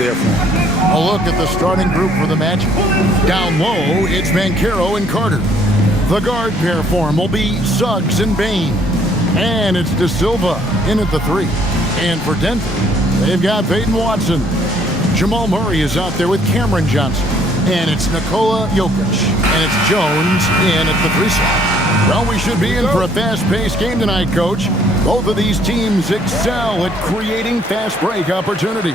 there for him. A look at the starting group for the Magic. Down low, it's Banchero and Carter. The guard pair form will be Suggs and Bane. And it's De Silva in at the 3. And for Denver, they've got Peyton Watson. Jamal Murray is out there with Cameron Johnson. And it's Nikola Jokic. And it's Jones in at the 3 slot. Well, we should be in for a fast-paced game tonight, Coach. Both of these teams excel at creating fast break opportunity.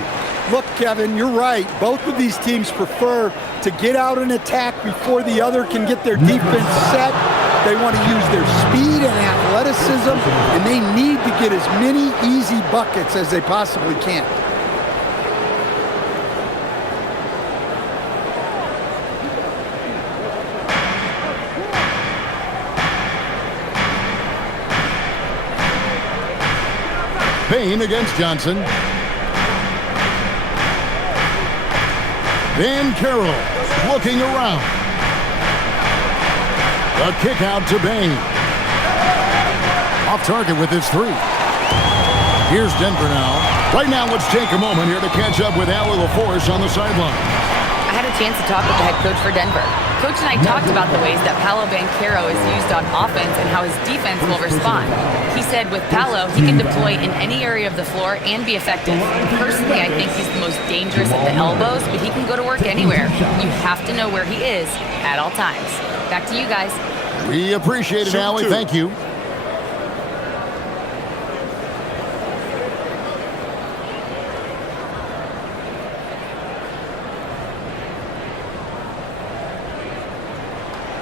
Look, Kevin, you're right. Both of these teams prefer to get out and attack before the other can get their defense set. They want to use their speed and athleticism, and they need to get as many easy buckets as they possibly can. Bane against Johnson. Banchero looking around. The kick out to Bane. Off target with his 3. Here's Denver now. Right now, let's take a moment here to catch up with Allie LaForce on the sideline. I had a chance to talk with the head coach for Denver. Coach and I talked about the ways that Paolo Banchero is used on offense and how his defense will respond. He said with Paolo, he can deploy in any area of the floor and be effective. Personally, I think he's the most dangerous at the elbows, but he can go to work anywhere. You have to know where he is at all times. Back to you guys. We appreciate it, Allie. Thank you.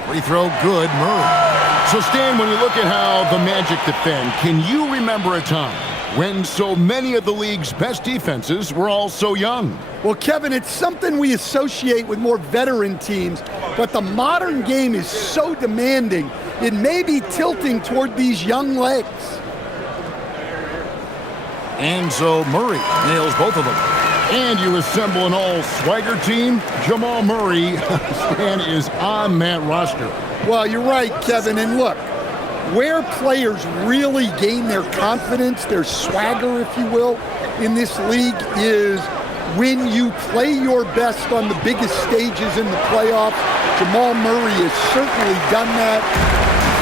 Free throw good, Murray. So, Stan, when you look at how the Magic defend, can you remember a time when so many of the league's best defenses were all so young? Well, Kevin, it's something we associate with more veteran teams, but the modern game is so demanding, it may be tilting toward these young legs. And so Murray nails both of them. And you assemble an all-swagger team. Jamal Murray is on that roster. Well, you're right, Kevin. And look, where players really gain their confidence, their swagger, if you will, in this league is when you play your best on the biggest stages in the playoffs. Jamal Murray has certainly done that.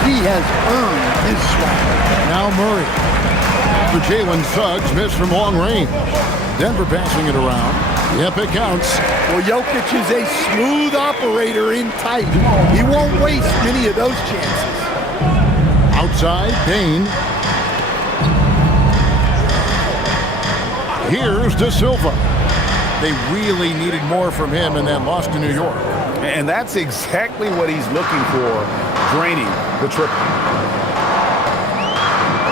He has earned his swagger. Now Murray. For Jalen Suggs, missed from long range. Denver passing it around. Yep, it counts. Well, Jokic is a smooth operator in tight. He won't waste many of those chances. Outside, Bane. Here's De Silva. They really needed more from him in that loss to New York. And that's exactly what he's looking for, draining the triple.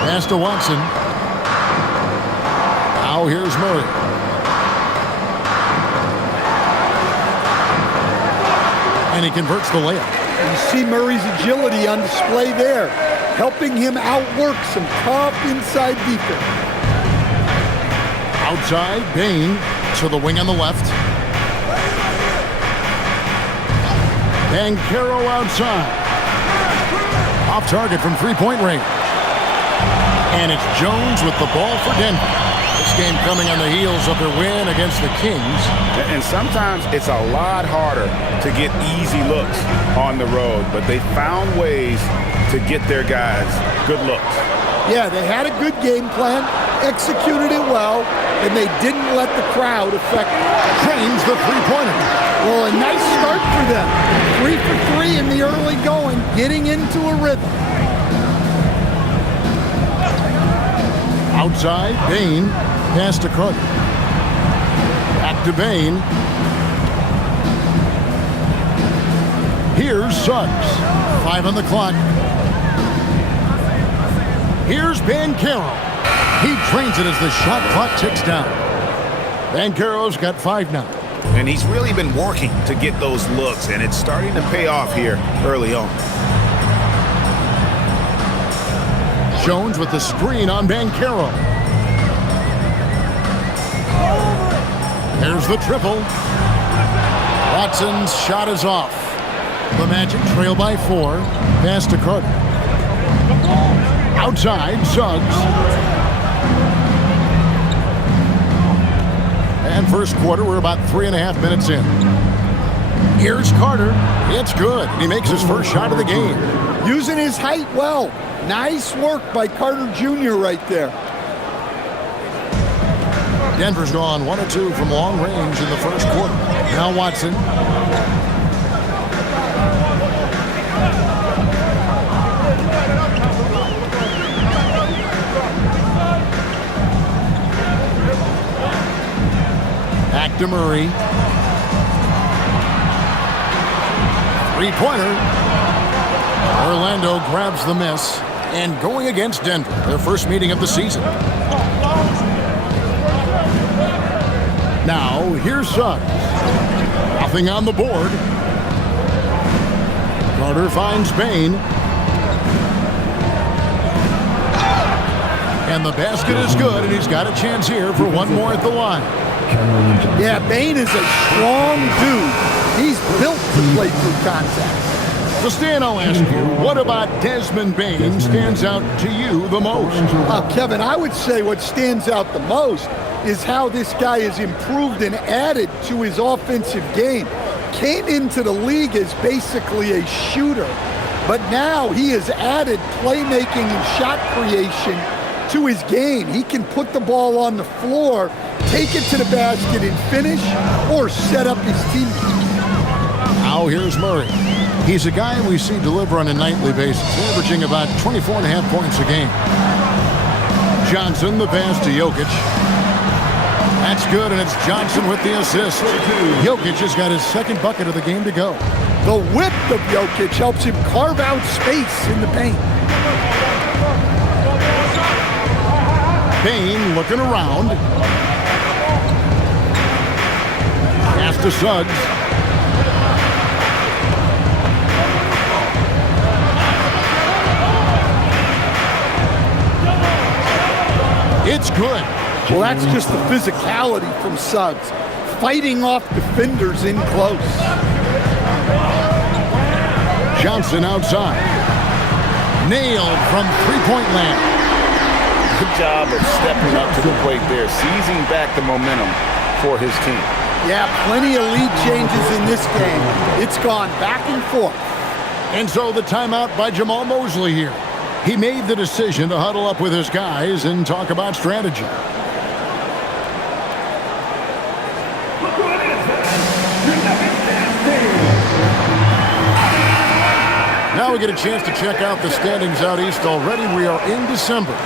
Pass to Watson. Now here's Murray. And he converts the layup. You see Murray's agility on display there, helping him outwork some tough inside defense. Outside, Bane to the wing on the left. Banchero outside. Off target from three-point range. And it's Jones with the ball for Denver. This game coming on the heels of their win against the Kings. And sometimes it's a lot harder to get easy looks on the road, but they found ways to get their guys good looks. Yeah, they had a good game plan, executed it well, and they didn't let the crowd affect James the three-pointer. Well, a nice start for them. 3 for 3 in the early going, getting into a rhythm. Outside, Bane. Pass to Carter. Back to Bane. Here's Suggs. 5 on the clock. Here's Banchero. He drains it as the shot clock ticks down. Banchero's got 5 now. And he's really been working to get those looks, and it's starting to pay off here early on. Jones with the screen on Banchero. There's the triple. Watson's shot is off. The Magic trail by 4. Pass to Carter. Outside, Suggs. And first quarter, we're about 3.5 minutes in. Here's Carter. It's good. He makes his first shot of the game. Using his height well. Nice work by Carter Jr. right there. Denver's gone 1 of 2 from long range in the first quarter. Now Watson. Back to Murray. Three-pointer. Orlando grabs the miss. And going against Denver, their first meeting of the season. Now, here's Suggs. Nothing on the board. Carter finds Bain. And the basket is good, and he's got a chance here for one more at the line. Yeah, Bain is a strong dude. He's built to play through contact. So, Stan, I'll ask you, what about Desmond Bain stands out to you the most? Kevin, I would say what stands out the most is how this guy has improved and added to his offensive game. Came into the league as basically a shooter, but now he has added playmaking and shot creation to his game. He can put the ball on the floor, take it to the basket and finish, or set up his teammates. Now here's Murray. He's a guy we see deliver on a nightly basis, averaging about 24.5 points a game. Johnson, the pass to Jokic. That's good, and it's Johnson with the assist. Jokic has got his second bucket of the game to go. The whip of Jokic helps him carve out space in the paint. Bain looking around. Pass to Suggs. It's good. Well, that's just the physicality from Suggs, fighting off defenders in close. Johnson outside. Nailed from three-point land. Good job of stepping up to the plate there, seizing back the momentum for his team. Yeah, plenty of lead changes in this game. It's gone back and forth. And so the timeout by Jamal Mosley here. He made the decision to huddle up with his guys and talk about strategy. Now we get a chance to check out the standings out east already. We are in December.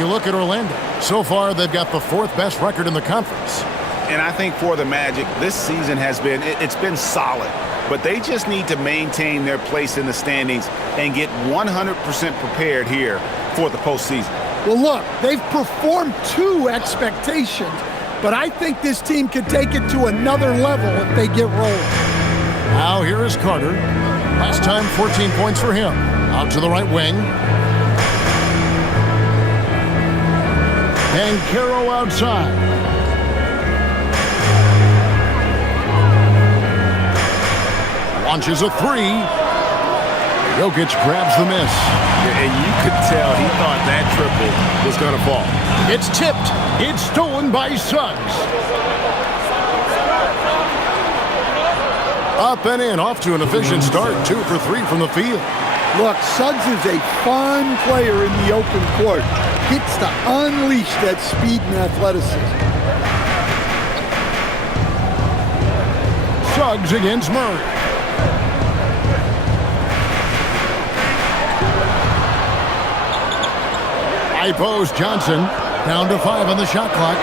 You look at Orlando. So far, they've got the 4th best record in the conference. And I think for the Magic, this season has been, it's been solid. But they just need to maintain their place in the standings and get 100% prepared here for the postseason. Well, look, they've performed to expectations, but I think this team could take it to another level if they get rolling. Now here is Carter. Last time, 14 points for him. Out to the right wing. And Caro outside. Launches a three. Jokic grabs the miss. And you could tell he thought that triple was going to fall. It's tipped. It's stolen by Suggs. Up and in, off to an efficient start. 2 for 3 from the field. Look, Suggs is a fun player in the open court. Gets to unleash that speed and athleticism. Suggs against Murray. High post, Johnson. Down to 5 on the shot clock.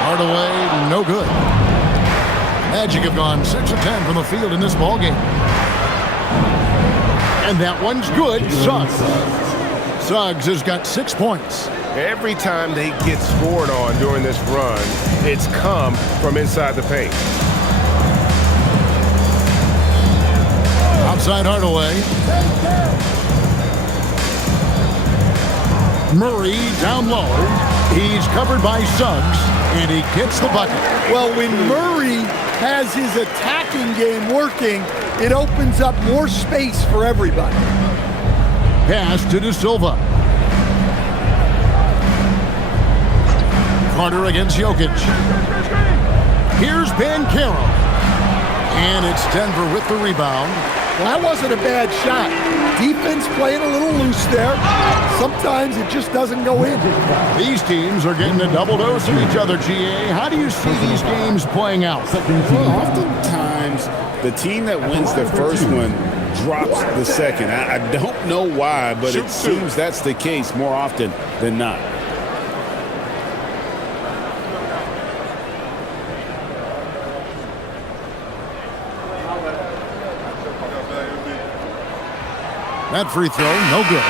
Hardaway, no good. Magic have gone 6 of 10 from the field in this ballgame. And that one's good. Suggs has got 6 points. Every time they get scored on during this run, it's come from inside the paint. Outside Hardaway. Murray down low. He's covered by Suggs, and he gets the bucket. Well, when Murray has his attacking game working, it opens up more space for everybody. Pass to De Silva. Carter against Jokic. Here's Banchero. And it's Denver with the rebound. Well, that wasn't a bad shot. Defense playing a little loose there. Sometimes it just doesn't go in. These teams are getting a double dose of each other, GA. How do you see these games playing out? Well, oftentimes the team that wins the first one drops the second. I don't know why, but it seems that's the case more often than not. That free throw, no good.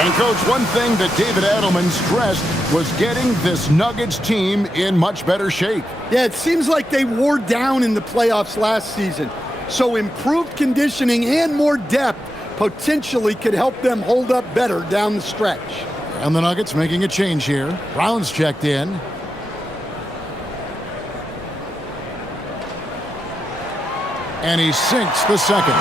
And, Coach, one thing that David Adelman stressed was getting this Nuggets team in much better shape. Yeah, it seems like they wore down in the playoffs last season. So improved conditioning and more depth potentially could help them hold up better down the stretch. And the Nuggets making a change here. Brown's checked in. And he sinks the second.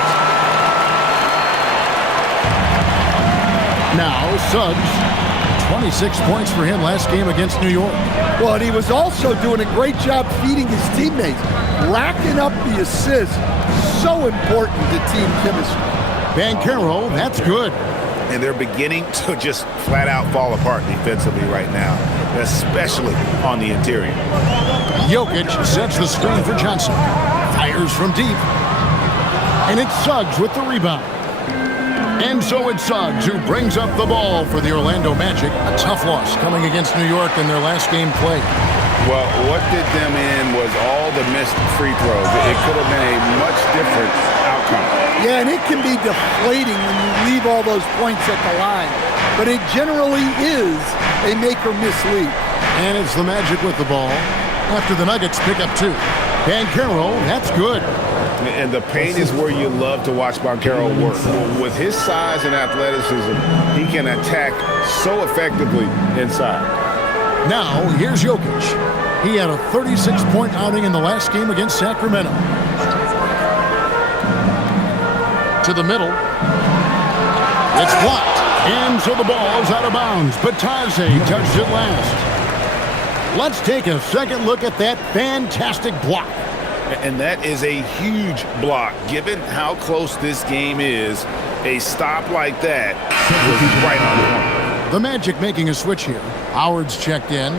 Now, Suggs, 26 points for him last game against New York. Well, and he was also doing a great job feeding his teammates, racking up the assists. So important to team chemistry. Banchero, that's good. And they're beginning to just flat out fall apart defensively right now, especially on the interior. Jokic sets the screen for Johnson. Fires from deep. And it's Suggs with the rebound. And so it's Suggs who brings up the ball for the Orlando Magic. A tough loss coming against New York in their last game played. Well, what did them in was all the missed free throws. It could have been a much different outcome. Yeah, and it can be deflating when you leave all those points at the line. But it generally is a make-or-miss lead. And it's the Magic with the ball after the Nuggets pick up 2. Banchero, that's good. And the paint is where you love to watch Banchero work. With his size and athleticism, he can attack so effectively inside. Now, here's Jokic. He had a 36-point outing in the last game against Sacramento. To the middle. It's blocked. And so the ball's out of bounds. Batase touched it last. Let's take a second look at that fantastic block. And that is a huge block. Given how close this game is, a stop like that was right on the point. The Magic making a switch here. Howard's checked in.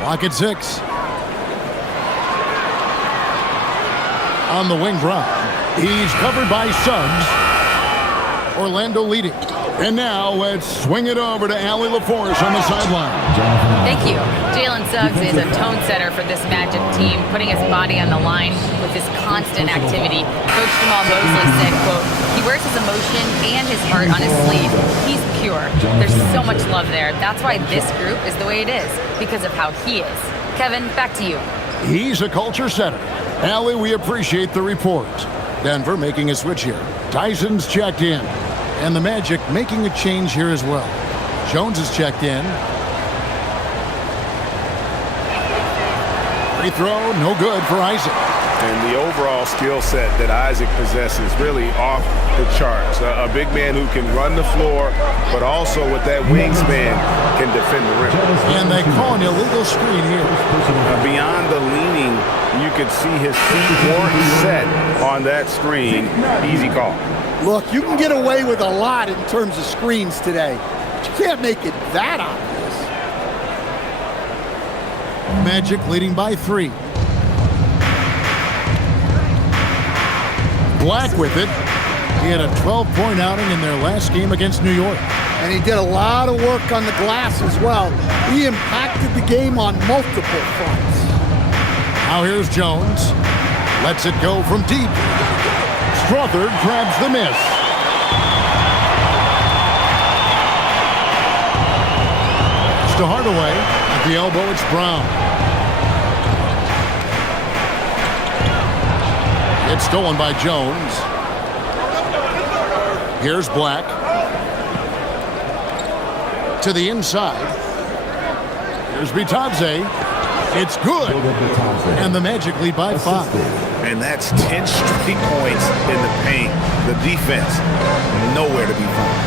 Clock at 6. On the wing drive. He's covered by Suggs. Orlando leading. And now let's swing it over to Allie LaForce on the sideline. Thank you. Jalen Suggs is a tone setter for this Magic team, putting his body on the line with his constant activity. Coach Jamal Mosley said, quote, he wears his emotion and his heart on his sleeve. He's pure. There's so much love there. That's why this group is the way it is, because of how he is. Kevin, back to you. He's a culture setter. Allie, we appreciate the report. Denver making a switch here. Tyson's checked in. And the Magic making a change here as well. Jones is checked in. Free throw, no good for Isaac. And the overall skill set that Isaac possesses really off the charts. A big man who can run the floor, but also with that wingspan can defend the rim. And they call an illegal screen here. Beyond the leaning, you could see his feet weren't set on that screen. Easy call. Look, you can get away with a lot in terms of screens today, but you can't make it that obvious. Magic leading by 3. Black with it. He had a 12-point outing in their last game against New York. And he did a lot of work on the glass as well. He impacted the game on multiple fronts. Now here's Jones. Lets it go from deep. Struthers grabs the miss. To Hardaway. At the elbow, it's Brown. It's stolen by Jones. Here's Black. To the inside. Here's Bitadze. It's good. And the Magic lead by 5. And that's 10 straight points in the paint. The defense, nowhere to be found.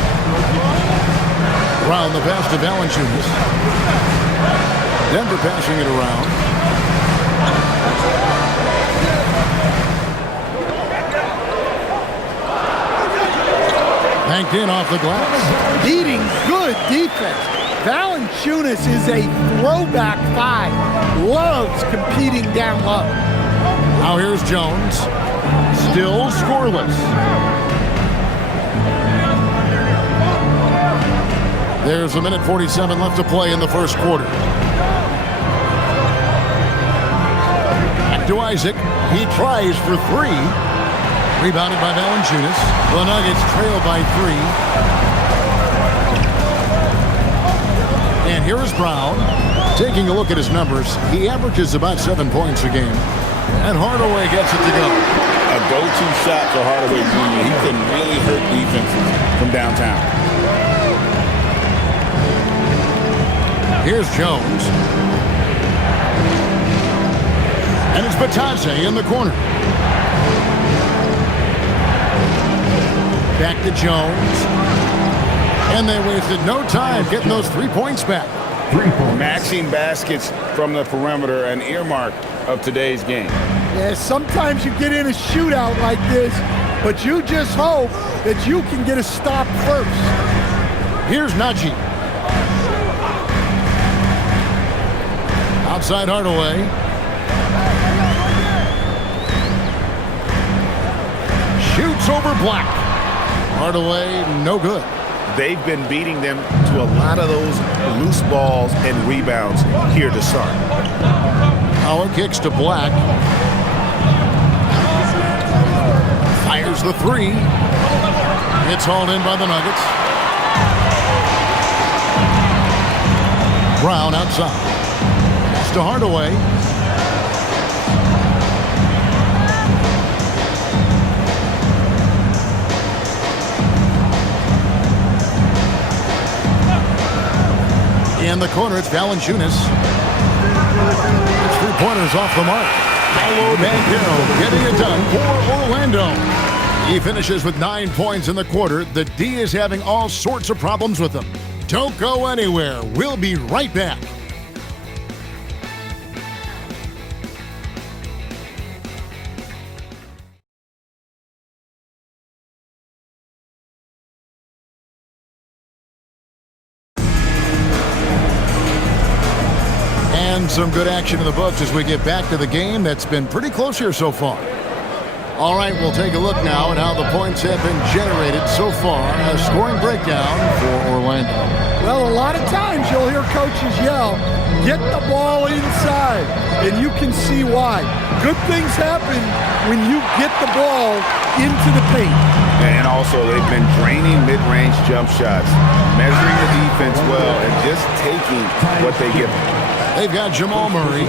Around the pass to Valanciunas. Denver passing it around. Banked in off the glass. Beating good defense. Valanciunas is a throwback 5. Loves competing down low. Now here's Jones. Still scoreless. There's a minute 47 left to play in the first quarter. Back to Isaac. He tries for 3. Rebounded by Valanciunas. The Nuggets trail by 3. And here is Brown. Taking a look at his numbers, he averages about 7 points a game. And Hardaway gets it to go. A go-to shot for Hardaway Jr. He can really hurt defenses from downtown. Here's Jones. And it's Batadze in the corner. Back to Jones. And they wasted no time getting those 3 points back. 3 points. Matching baskets from the perimeter, an earmark of today's game. Yeah, sometimes you get in a shootout like this, but you just hope that you can get a stop first. Here's Najee. Outside Hardaway. Shoots over Black. Hardaway, no good. They've been beating them to a lot of those loose balls and rebounds here to start. Howard kicks to Black. Fires the 3. It's hauled in by the Nuggets. Brown outside. Pass to Hardaway. In the corner, it's Valanciunas. 3-pointers off the mark. Paolo Banchero getting it done for Orlando. He finishes with 9 points in the quarter. The D is having all sorts of problems with him. Don't go anywhere. We'll be right back. Some good action in the books as we get back to the game that's been pretty close here so far. All right, we'll take a look now at how the points have been generated so far. A scoring breakdown for Orlando. Well, a lot of times you'll hear coaches yell, get the ball inside, and you can see why. Good things happen when you get the ball into the paint. And also, they've been draining mid-range jump shots, measuring the defense well, and just taking what they give them. They've got Jamal Murray,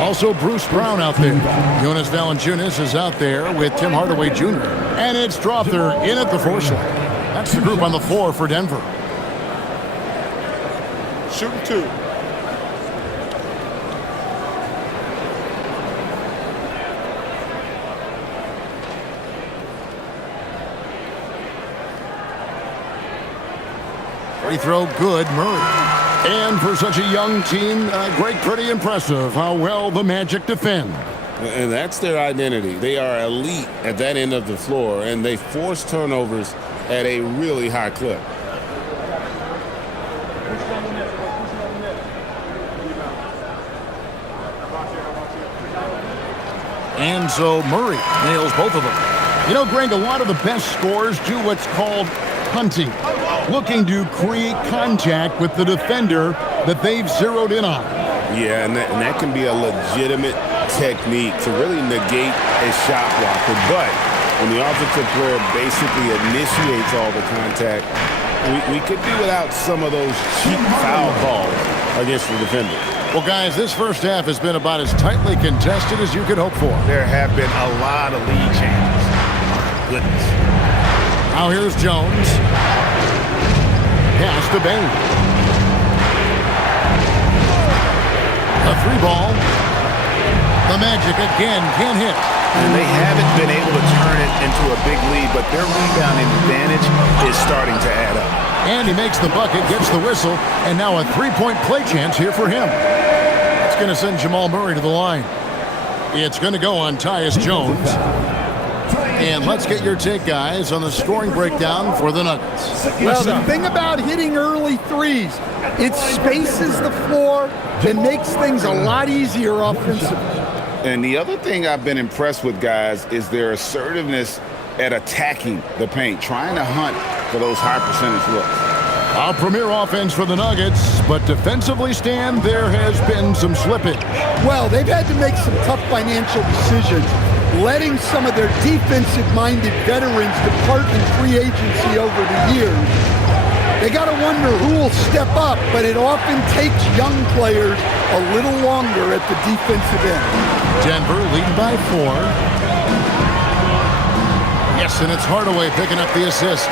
also Bruce Brown out there. Jonas Valanciunas is out there with Tim Hardaway Jr. And it's Strother in at the 4 slot. That's the group on the floor for Denver. Shooting 2. Free throw good, Murray. And for such a young team, Greg, pretty impressive how well the Magic defend. And that's their identity. They are elite at that end of the floor, and they force turnovers at a really high clip. And so Murray nails both of them. You know, Greg, a lot of the best scorers do what's called hunting, looking to create contact with the defender that they've zeroed in on. Yeah, and that can be a legitimate technique to really negate a shot blocker. But when the offensive player basically initiates all the contact, we could do without some of those cheap foul calls against the defender. Well, guys, this first half has been about as tightly contested as you could hope for. There have been a lot of lead changes. Goodness. Now here's Jones. Pass to Bain. A 3 ball. The Magic again can't hit. And they haven't been able to turn it into a big lead, but their rebounding advantage is starting to add up. And he makes the bucket, gets the whistle, and now a three-point play chance here for him. It's going to send Jamal Murray to the line. It's going to go on Tyus Jones. And let's get your take, guys, on the scoring breakdown for the Nuggets. Well, the thing about hitting early threes, it spaces the floor and makes things a lot easier offensively. And the other thing I've been impressed with, guys, is their assertiveness at attacking the paint, trying to hunt for those high percentage looks. A premier offense for the Nuggets, but defensively, Stan, there has been some slippage. Well, they've had to make some tough financial decisions, letting some of their defensive-minded veterans depart in free agency over the years. They got to wonder who will step up, but it often takes young players a little longer at the defensive end. Denver leading by 4. Yes, and it's Hardaway picking up the assist.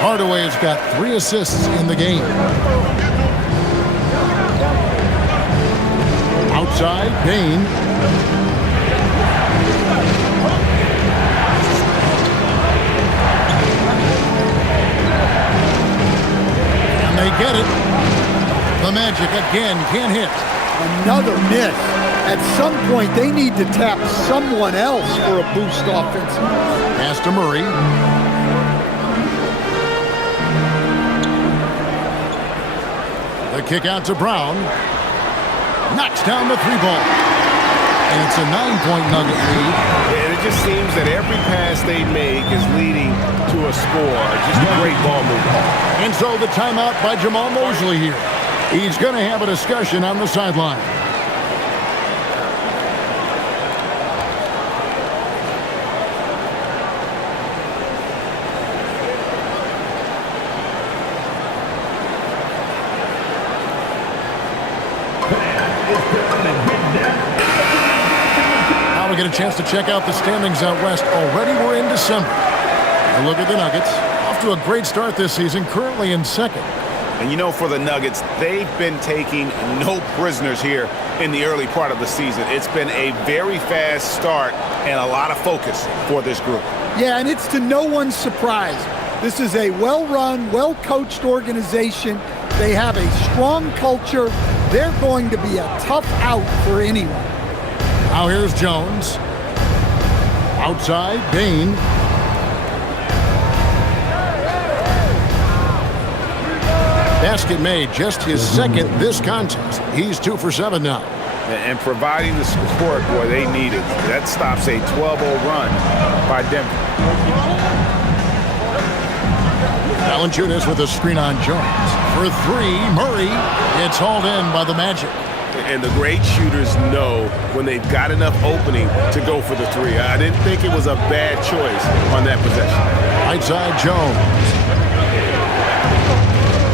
Hardaway has got 3 assists in the game. Outside, Payne. And they get it. The Magic again can't hit. Another miss. At some point, they need to tap someone else for a boost offensively. Pass to Murray. The kick out to Brown. Knocks down the 3-ball. And it's a 9-point Nugget lead. And it just seems that every pass they make is leading to a score. Just a great ball movement. And so the timeout by Jamal Mosley here. He's going to have a discussion on the sideline. Now we get a chance to check out the standings out west. Already we're in December. And look at the Nuggets. Off to a great start this season, currently in second. And you know, for the Nuggets, they've been taking no prisoners here in the early part of the season. It's been a very fast start and a lot of focus for this group. Yeah, and it's to no one's surprise. This is a well-run, well-coached organization. They have a strong culture. They're going to be a tough out for anyone. Now here's Jones. Outside, Bain. Basket made, just his second this contest. He's 2 for 7 now. And providing the support, boy, they need it. That stops a 12-0 run by Denver. Valanciunas with a screen on Jones. For 3, Murray. It's hauled in by the Magic. And the great shooters know when they've got enough opening to go for the 3. I didn't think it was a bad choice on that possession. Right side, Jones.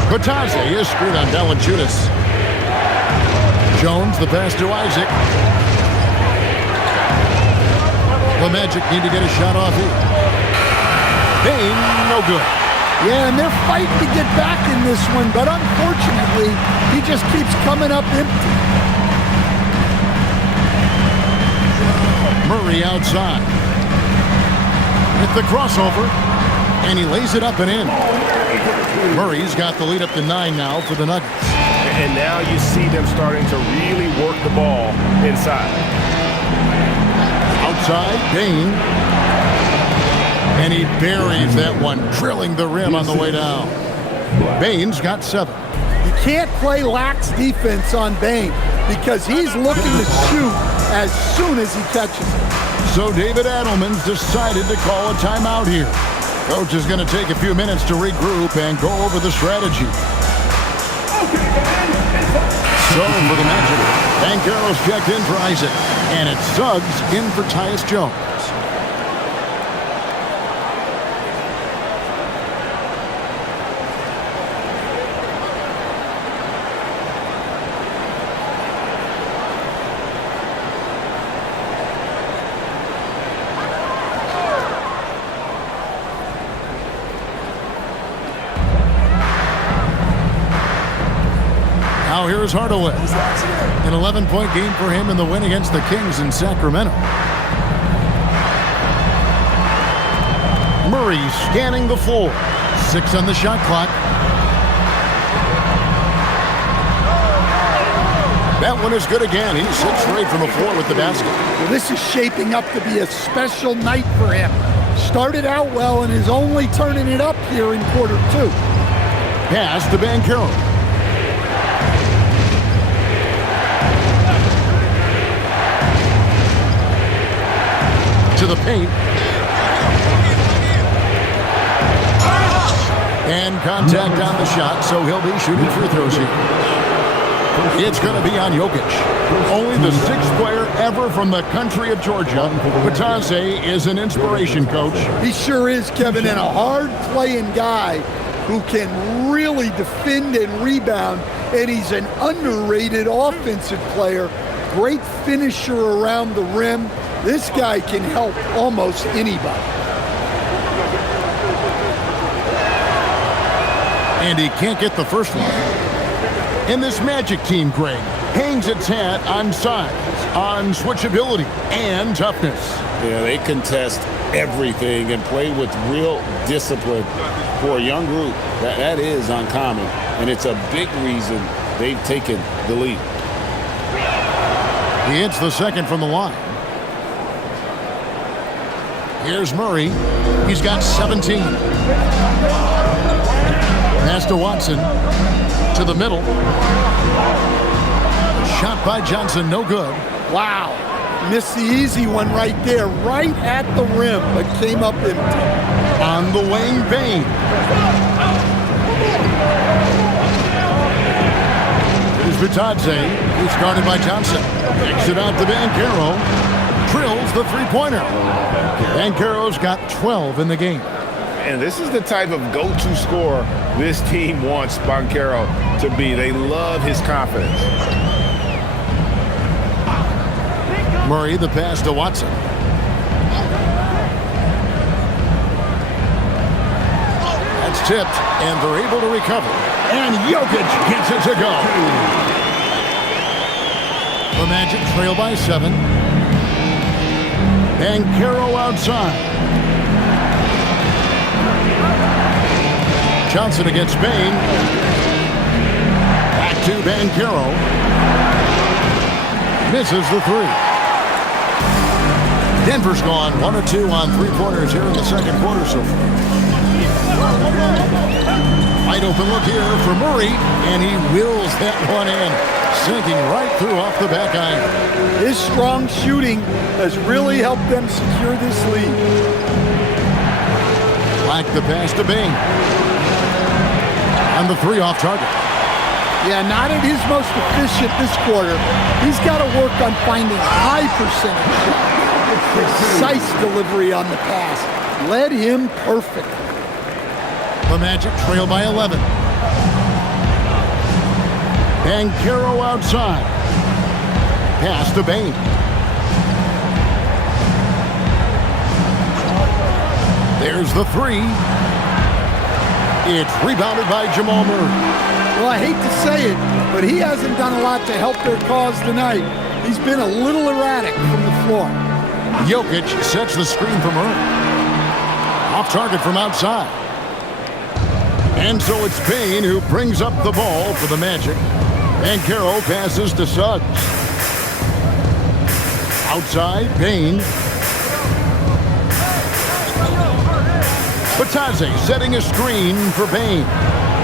Kotadze is screwed on Valanciunas. Jones, the pass to Isaac. The Magic need to get a shot off here. Bain, no good. Yeah, and they're fighting to get back in this one, but unfortunately, he just keeps coming up empty. Murray outside. With the crossover, and he lays it up and in. Murray's got the lead up to 9 now for the Nuggets. And now you see them starting to really work the ball inside. Outside, Bain. And he buries that one, drilling the rim on the way down. Bain's got 7. You can't play lax defense on Bain because he's looking to shoot as soon as he catches it. So David Adelman's decided to call a timeout here. Coach is going to take a few minutes to regroup and go over the strategy. So for the Magic, Katangos checked in for Isaac, and it's Suggs in for Tyus Jones. Now here's Hardaway. An 11-point game for him in the win against the Kings in Sacramento. Murray scanning the floor. 6 on the shot clock. That one is good again. He's 6 straight from the floor with the basket. Well, this is shaping up to be a special night for him. Started out well and is only turning it up here in quarter 2. Pass to Banchero. To the paint. And contact on the shot, so he'll be shooting free throws here. It's going to be on Jokic. Only the 6th player ever from the country of Georgia. Batadze is an inspiration, Coach. He sure is, Kevin, and a hard-playing guy who can really defend and rebound, and he's an underrated offensive player. Great finisher around the rim. This guy can help almost anybody. And he can't get the first one. And this Magic team, Greg, hangs its hat on size, on switchability, and toughness. Yeah, they contest everything and play with real discipline. For a young group, that is uncommon, and it's a big reason they've taken the lead. He hits the second from the line. Here's Murray. He's got 17. Pass to Watson. To the middle. Shot by Johnson, no good. Wow. Missed the easy one right there, right at the rim, but came up empty. On the wing, Bane. Here's Batadze. He's guarded by Johnson. Takes it out to Banchero. Drills the three-pointer. Banchero's got 12 in the game. And this is the type of go-to scorer this team wants Banchero to be. They love his confidence. Murray, the pass to Watson. That's tipped, and they're able to recover. And Jokic gets it to go. The Magic trail by 7. Banchero outside. Johnson against Bane. Back to Banchero. Misses the 3. Denver's gone 1 of 2 on three-pointers here in the second quarter so far. Wide open look here for Murray, and he wills that one in, sinking right through off the back iron. His strong shooting has really helped them secure this lead. Like the pass to Bane. And the 3 off target. Yeah, not at his most efficient this quarter. He's got to work on finding high percentage shots. Precise delivery on the pass. Led him perfect. The Magic trail by 11. Banchero outside. Pass to Bane. There's the 3. It's rebounded by Jamal Murray. Well, I hate to say it, but he hasn't done a lot to help their cause tonight. He's been a little erratic from the floor. Jokic sets the screen for Murray. Off target from outside. And so it's Bane who brings up the ball for the Magic. Banchero passes to Suggs. Outside, Bane. Batadze setting a screen for Bane.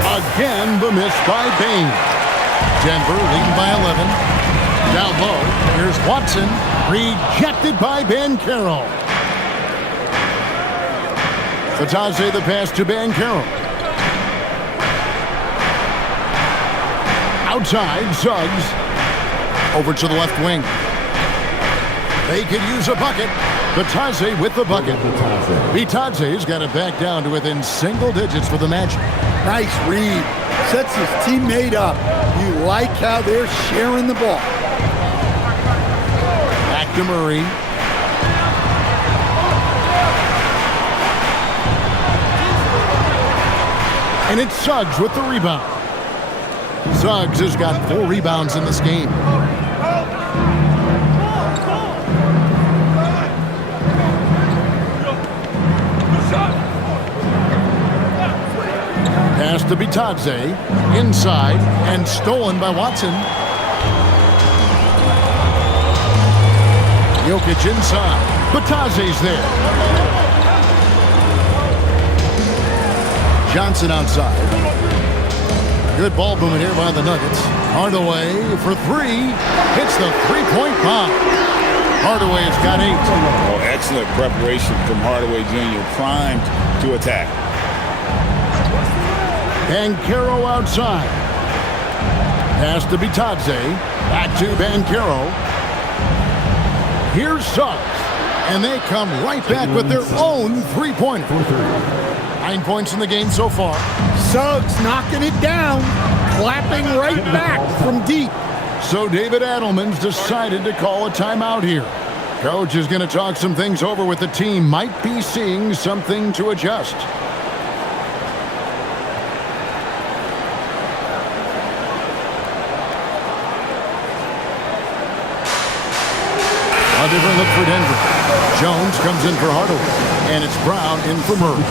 Again, the miss by Bane. Denver leading by 11. Down low, here's Watson. Rejected by Banchero. Batadze the pass to Banchero. Outside, Suggs. Over to the left wing. They could use a bucket. Batadze with the bucket. Batadze's got it back down to within single digits for the Magic. Nice read. Sets his teammate up. You like how they're sharing the ball. Back to Murray. And it's Suggs with the rebound. Suggs has got 4 rebounds in this game. Pass to Bitadze. Inside and stolen by Watson. Jokic inside. Bitadze's there. Johnson outside. Good ball movement here by the Nuggets. Hardaway for three. Hits the three-point bomb. Hardaway's got 8. Oh, excellent preparation from Hardaway Jr. Primed to attack. Banchero outside. Pass to Bitadze. Back to Banchero. Here's Suggs. And they come right back with their own three-pointer. 9 points in the game so far. Suggs knocking it down, clapping right back from deep. So David Adelman's decided to call a timeout here. Coach is going to talk some things over with the team. Might be seeing something to adjust. A different look for Denver. Jones comes in for Hardaway, and it's Brown in for Murray.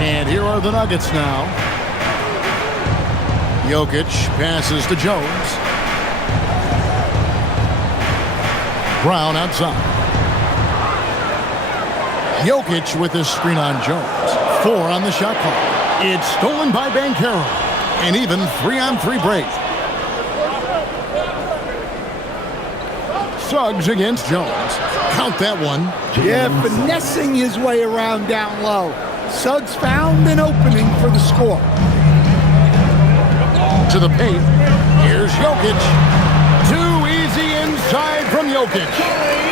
And here are the Nuggets now. Jokic passes to Jones. Brown outside. Jokic with his screen on Jones. 4 on the shot clock. It's stolen by Banchero. And even 3-on-3 break. Suggs against Jones. Count that one. Yeah, finessing his way around down low. Suggs found an opening for the score. To the paint. Here's Jokic. Too easy inside from Jokic.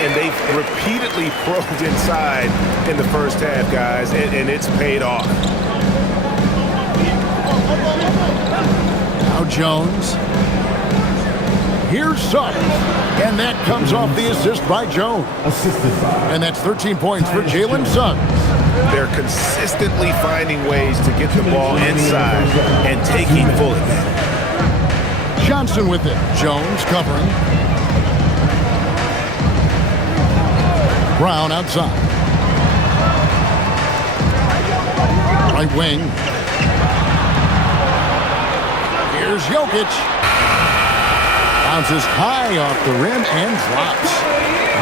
And they've repeatedly probed inside in the first half, guys, and it's paid off. Now Jones. Here's Suggs. And that comes off the assist by Jones. And that's 13 points for Jalen Suggs. They're consistently finding ways to get the ball inside and taking full advantage. Johnson with it. Jones covering. Brown outside. Right wing. Here's Jokic. Bounces high off the rim and drops.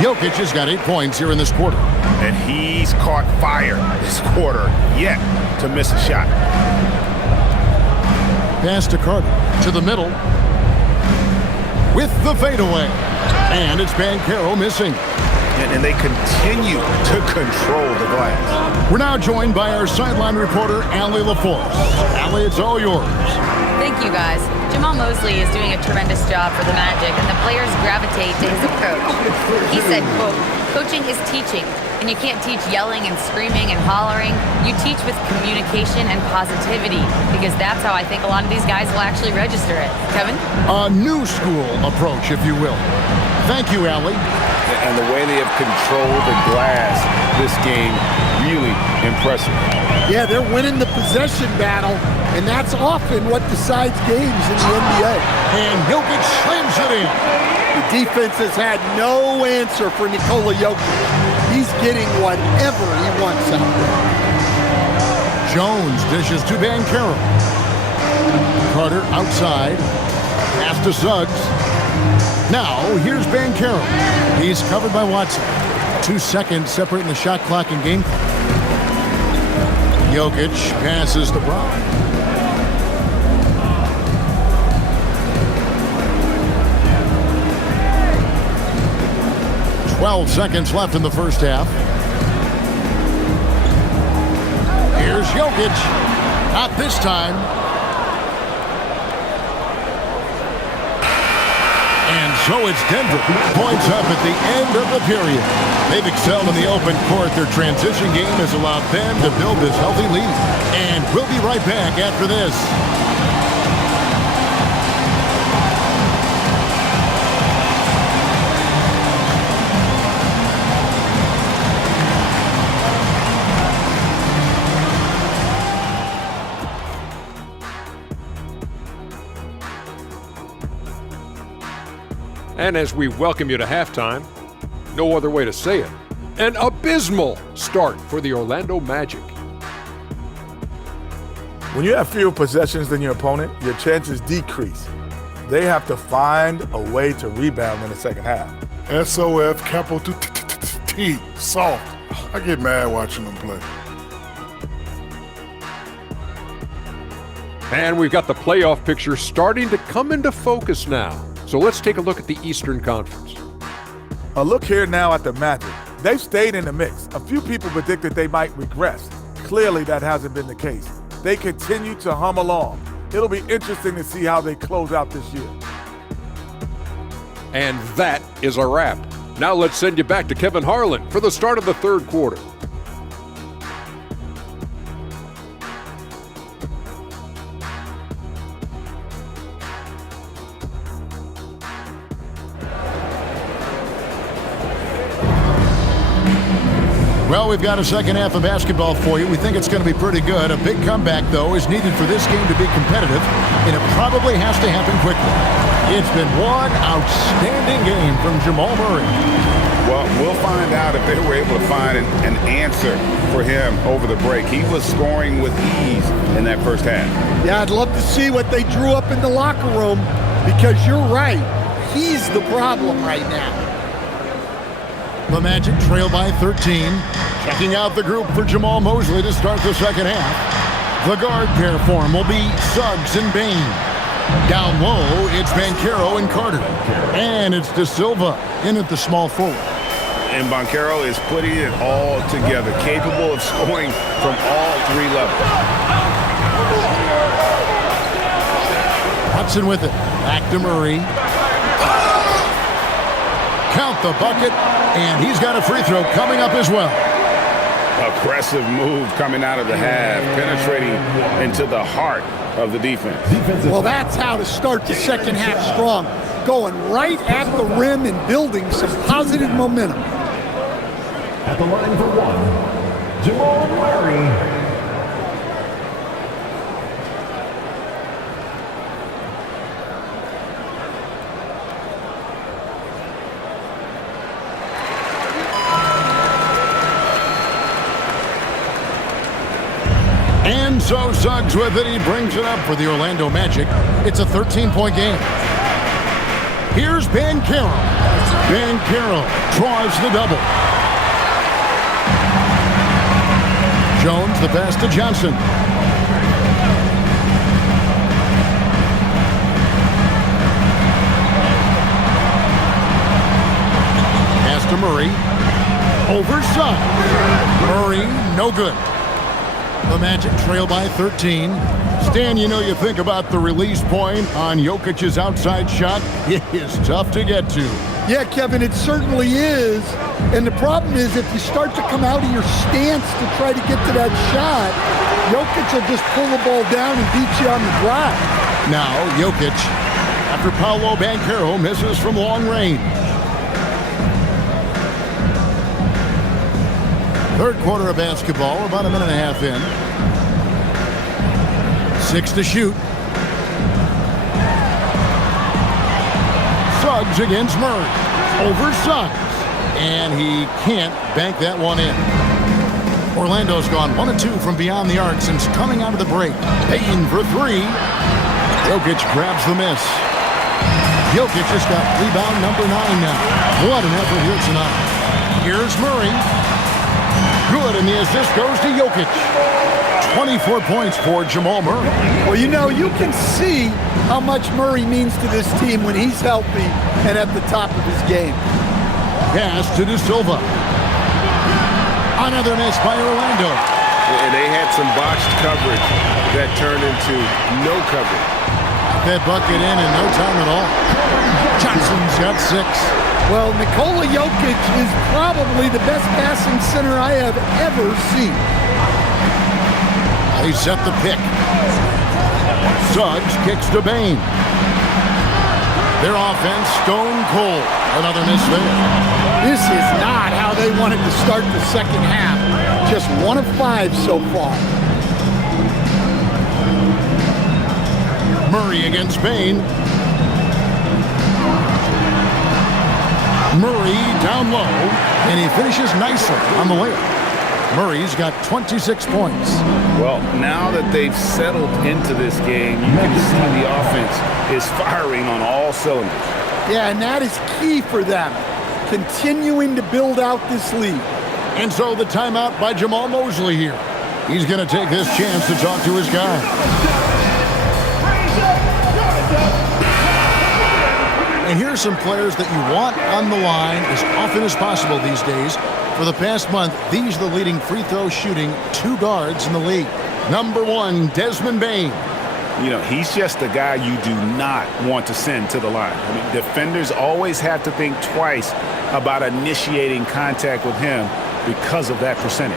Jokic has got 8 points here in this quarter. And he's caught fire this quarter, yet to miss a shot. Pass to Carter. To the middle. With the fadeaway. And it's Banchero missing. And they continue to control the glass. We're now joined by our sideline reporter, Allie LaForce. Allie, it's all yours. Thank you, guys. Jamal Mosley is doing a tremendous job for the Magic, and the players gravitate to his approach. He said, quote, "Coaching is teaching, and you can't teach yelling and screaming and hollering. You teach with communication and positivity, because that's how I think a lot of these guys will actually register it." Kevin? A new school approach, if you will. Thank you, Allie. And the way they have controlled the glass this game, really impressive. Yeah, they're winning the possession battle, and that's often what decides games in the NBA. And Jokic slams it in. The defense has had no answer for Nikola Jokic. He's getting whatever he wants out there. Jones dishes to Banchero. Carter outside. Pass to Suggs. Now, here's Banchero. He's covered by Watson. 2 seconds separating the shot clock and game clock. Jokic passes to Brown. "12 seconds left in the first half. Here's Jokic. Not this time. And so it's Denver. Points up at the end of the period. They've excelled in the open court. Their transition game has allowed them to build this healthy lead. And we'll be right back after this. And as we welcome you to halftime, no other way to say it, an abysmal start for the Orlando Magic. When you have fewer possessions than your opponent, your chances decrease. They have to find a way to rebound in the second half. SOF, capital T, soft. I get mad watching them play. And we've got the playoff picture starting to come into focus now. So let's take a look at the Eastern Conference. A look here now at the Magic. They've stayed in the mix. A few people predicted they might regress. Clearly, that hasn't been the case. They continue to hum along. It'll be interesting to see how they close out this year. And that is a wrap. Now let's send you back to Kevin Harlan for the start of the third quarter. Well, we've got a second half of basketball for you. We think it's going to be pretty good. A big comeback, though, is needed for this game to be competitive, and it probably has to happen quickly. It's been one outstanding game from Jamal Murray. Well, we'll find out if they were able to find an answer for him over the break. He was scoring with ease in that first half. Yeah, I'd love to see what they drew up in the locker room, because you're right. He's the problem right now. The Magic trail by 13. Checking out the group for Jamal Mosley to start the second half. The guard pair form will be Suggs and Bane. Down low, it's Banchero and Carter. And it's De Silva in at the small forward. And Banchero is putting it all together, capable of scoring from all three levels. Hudson with it. Back to Murray. Count the bucket, and he's got a free throw coming up as well. Aggressive move coming out of the half, penetrating into the heart of the defense. Well, that's how to start the second half strong. Going right at the rim and building some positive momentum. At the line for one, Jamal Murray. And so Suggs with it. He brings it up for the Orlando Magic. It's a 13-point game. Here's Banchero. Banchero draws the double. Jones the pass to Johnson. Pass to Murray. Over Suggs. Murray, no good. The Magic trail by 13. Stan, you know, you think about the release point on Jokic's outside shot. It is tough to get to. Yeah, Kevin, it certainly is. And the problem is, if you start to come out of your stance to try to get to that shot, Jokic will just pull the ball down and beat you on the drive. Now, Jokic, after Paolo Banchero misses from long range. Third quarter of basketball, we're about a minute and a half in. 6 to shoot. Suggs against Murray. Over Suggs. And he can't bank that one in. Orlando's gone 1 of 2 from beyond the arc since coming out of the break. Payton for 3. Jokic grabs the miss. Jokic has got rebound number 9 now. What an effort here tonight. Here's Murray. Good, and the assist goes to Jokic. 24 points for Jamal Murray. Well, you know, you can see how much Murray means to this team when he's healthy and at the top of his game. Pass to De Silva. Another miss by Orlando. And they had some botched coverage that turned into no coverage. That bucket in no time at all. Johnson's got 6. Well, Nikola Jokic is probably the best passing center I have ever seen. They set the pick. Suggs kicks to Bane. Their offense stone cold. Another miss there. This is not how they wanted to start the second half. Just 1 of 5 so far. Murray against Bane. Murray down low, and he finishes nicely on the layup. Murray's got 26 points. Well, now that they've settled into this game, you can see the offense is firing on all cylinders. Yeah, and that is key for them, continuing to build out this lead. And so the timeout by Jamal Mosley here. He's going to take this chance to talk to his guy. And here's some players that you want on the line as often as possible these days. For the past month, these are the leading free throw shooting 2 guards in the league. Number 1, Desmond Bane. You know, he's just the guy you do not want to send to the line. I mean, defenders always have to think twice about initiating contact with him because of that percentage.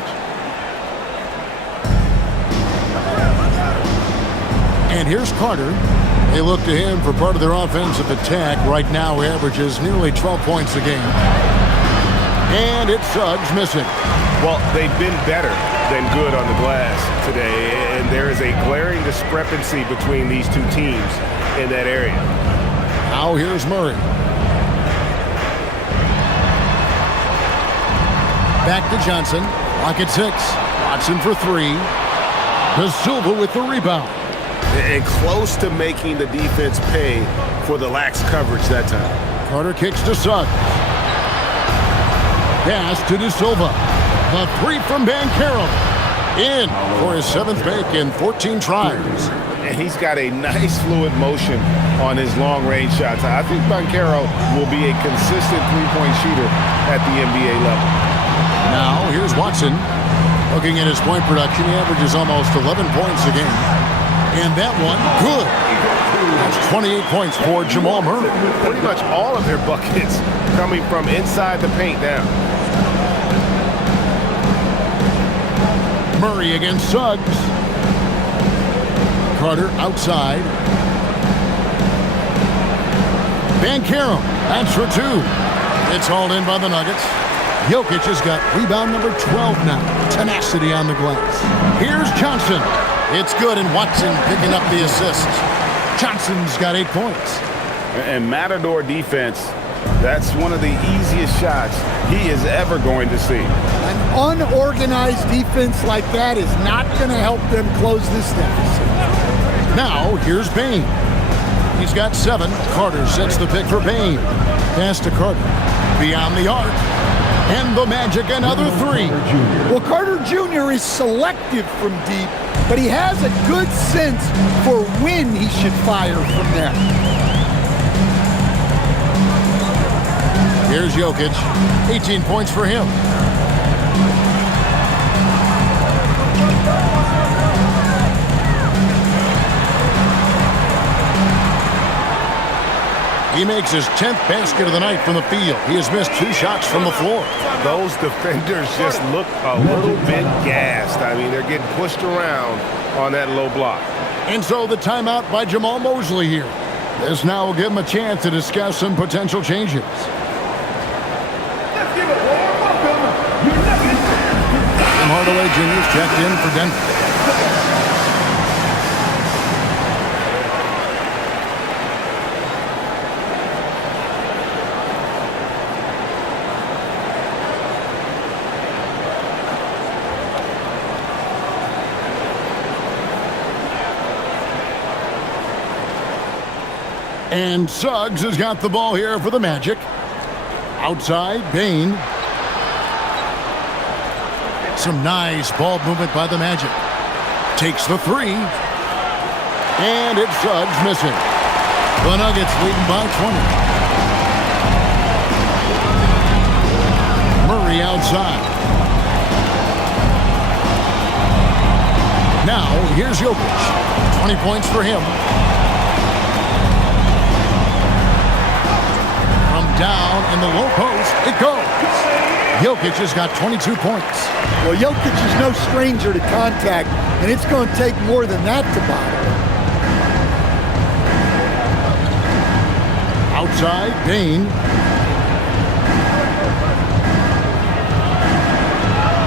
And here's Carter. They look to him for part of their offensive attack. Right now, he averages nearly 12 points a game. And it's Suggs missing. Well, they've been better than good on the glass today, and there is a glaring discrepancy between these two teams in that area. Now here's Murray. Back to Johnson. Clock at 6. Watson for 3. De Silva with the rebound. And close to making the defense pay for the lax coverage that time. Carter kicks to Suggs. Pass to De Silva. The 3 from Banchero. In for his 7th make in 14 tries. And he's got a nice fluid motion on his long-range shots. I think Banchero will be a consistent three-point shooter at the NBA level. Now here's Watson. Looking at his point production, he averages almost 11 points a game. And that one, good. That's 28 points for Jamal Murray. Pretty much all of their buckets coming from inside the paint now. Murray against Suggs. Carter outside. Banchero, that's for 2. It's hauled in by the Nuggets. Jokic has got rebound number 12 now. Tenacity on the glass. Here's Johnson. It's good, and Watson picking up the assist. Johnson's got 8 points. And Matador defense, that's one of the easiest shots he is ever going to see. An unorganized defense like that is not going to help them close this deficit. Now, here's Bane. He's got 7. Carter sets the pick for Bane. Pass to Carter. Beyond the arc. And the Magic, another 3. Well, Carter Jr. is selective from deep, but he has a good sense for when he should fire from there. Here's Jokic. 18 points for him. He makes his 10th basket of the night from the field. He has missed 2 shots from the floor. Those defenders just look a little bit gassed. I mean, they're getting pushed around on that low block. And so the timeout by Jamal Mosley here. This now will give him a chance to discuss some potential changes. Tim Hardaway Jr. is checked in for Denver. And Suggs has got the ball here for the Magic. Outside, Bane. Some nice ball movement by the Magic. Takes the 3. And it's Suggs missing. The Nuggets leading by 20. Murray outside. Now, here's Jokic. 20 points for him. Down in the low post, it goes. Jokic has got 22 points. Well, Jokic is no stranger to contact, and it's going to take more than that to bother him. Outside, Bane.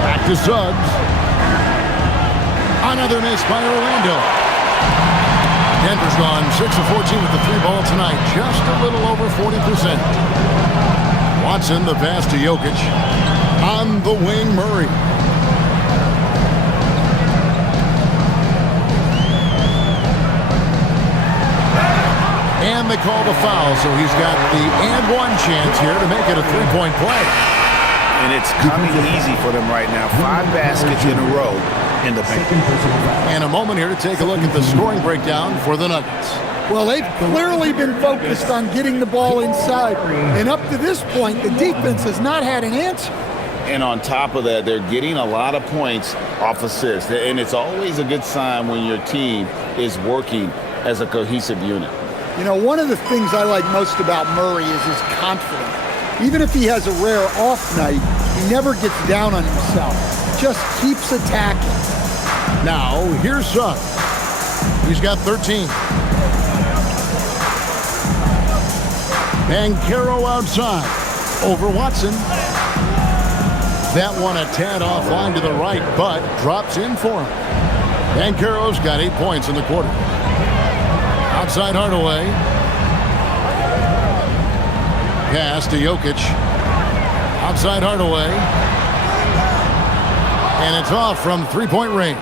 Back to Suggs. Another miss by Orlando. Denver's gone 6 of 14 with the 3 ball tonight. Just a little over 40%. Watson, the pass to Jokic. On the wing, Murray. And they call the foul, so he's got the and one chance here to make it a three-point play. And it's coming easy for them right now. 5 baskets in a row in the paint. And a moment here to take a look at the scoring breakdown for the Nuggets. Well, they've clearly been focused on getting the ball inside. And up to this point, the defense has not had an answer. And on top of that, they're getting a lot of points off assists. And it's always a good sign when your team is working as a cohesive unit. You know, one of the things I like most about Murray is his confidence. Even if he has a rare off night, he never gets down on himself. Just keeps attacking. Now, here's Suggs. He's got 13. Banchero outside. Over Watson. That one a tad offline to the right, but drops in for him. Banchero's got 8 points in the quarter. Outside Hardaway. Pass to Jokic. Outside Hardaway. And it's off from three-point range.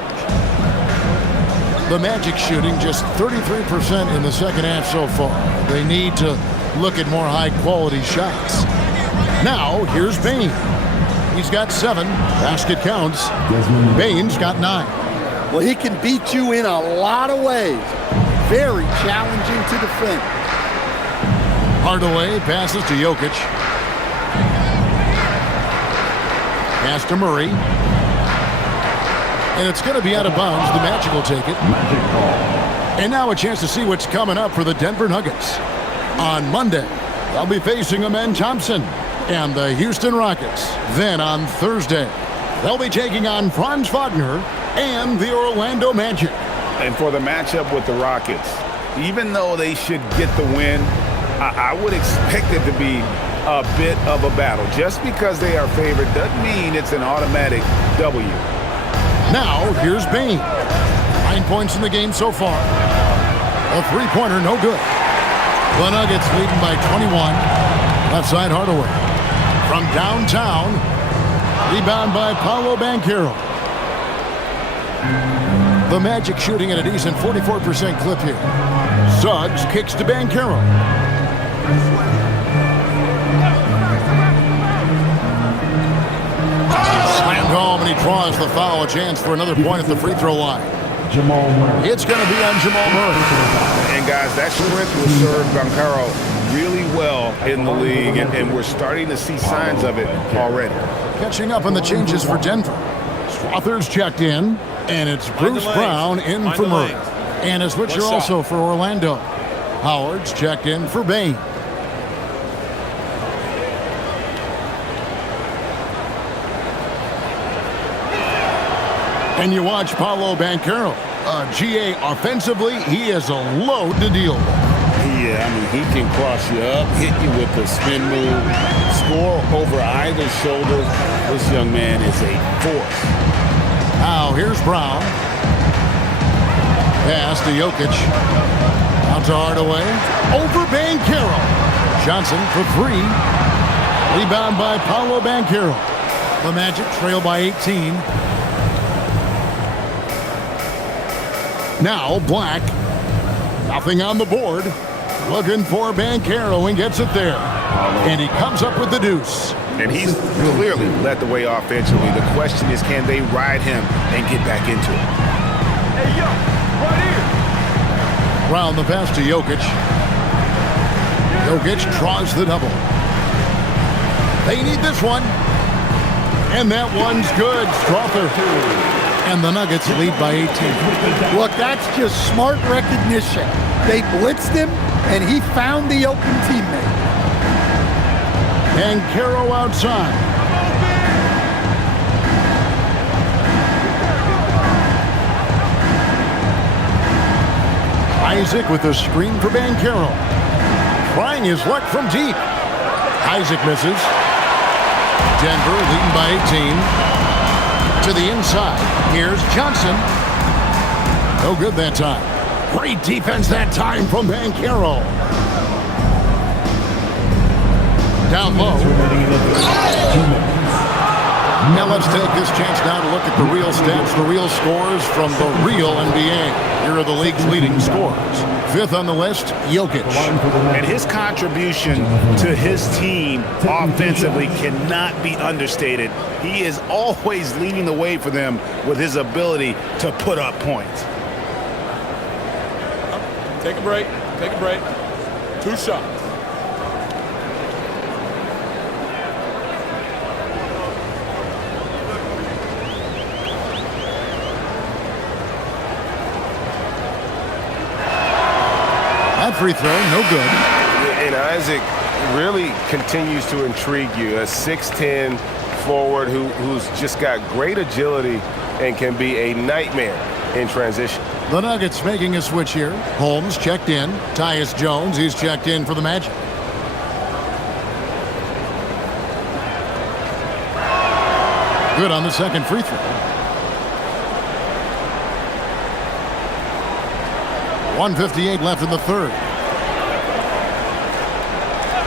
The Magic shooting just 33% in the second half so far. They need to look at more high-quality shots. Now, here's Bane. He's got 7. Basket counts. Bane's got 9. Well, he can beat you in a lot of ways. Very challenging to defend. Hardaway passes to Jokic. Pass to Murray. And it's going to be out of bounds. The Magic will take it. And now a chance to see what's coming up for the Denver Nuggets. On Monday, they'll be facing Amen Thompson and the Houston Rockets. Then on Thursday, they'll be taking on Franz Wagner and the Orlando Magic. And for the matchup with the Rockets, even though they should get the win, I would expect it to be a bit of a battle. Just because they are favored doesn't mean it's an automatic W. Now, here's Bane. 9 points in the game so far. A three-pointer, no good. The Nuggets leading by 21. Left side Hardaway. From downtown, rebound by Paolo Banchero. The Magic shooting at a decent 44% clip here. Suggs kicks to Banchero. Slammed home, and he draws the foul. A chance for another point at the free throw line. It's going to be on Jamal Murray. And guys, that strength will serve Banchero really well in the league, and we're starting to see signs of it already. Catching up on the changes for Denver. Strother's checked in, and it's Bruce Brown in for Murray. And a switcher also for Orlando. Howard's checked in for Bane. And you watch Paolo Banchero. GA offensively, he is a load to deal with. Yeah, I mean, he can cross you up, hit you with a spin move, score over either shoulder. This young man is a force. Now, here's Brown. Pass to Jokic. Out to Hardaway. Over Banchero. Johnson for 3. Rebound by Paolo Banchero. The Magic trail by 18. Now, Black. Nothing on the board. Looking for Banchero and gets it there. And he comes up with the deuce. And he's clearly led the way offensively. The question is, can they ride him and get back into it? Hey, yo, right here. Round the pass to Jokic. Jokic draws the double. They need this one. And that one's good. Strother. And the Nuggets lead by 18. Look, that's just smart recognition. They blitzed him, and he found the open teammate. Banchero outside. Isaac with a screen for Banchero. Trying his luck from deep. Isaac misses. Denver leading by 18. To the inside. Here's Johnson. No good that time. Great defense that time from Banchero. Down low. Now let's take this chance now to look at the real stats, the real scores from the real NBA. Here are the league's leading scorers. Fifth on the list, Jokic. And his contribution to his team offensively cannot be understated. He is always leading the way for them with his ability to put up points. Take a break. Take a break. 2 shots. That free throw, no good. And Isaac really continues to intrigue you. A 6'10 forward who's just got great agility and can be a nightmare in transition. The Nuggets making a switch here. Holmes checked in. Tyus Jones, he's checked in for the Magic. Good on the second free throw. 1:58 left in the third.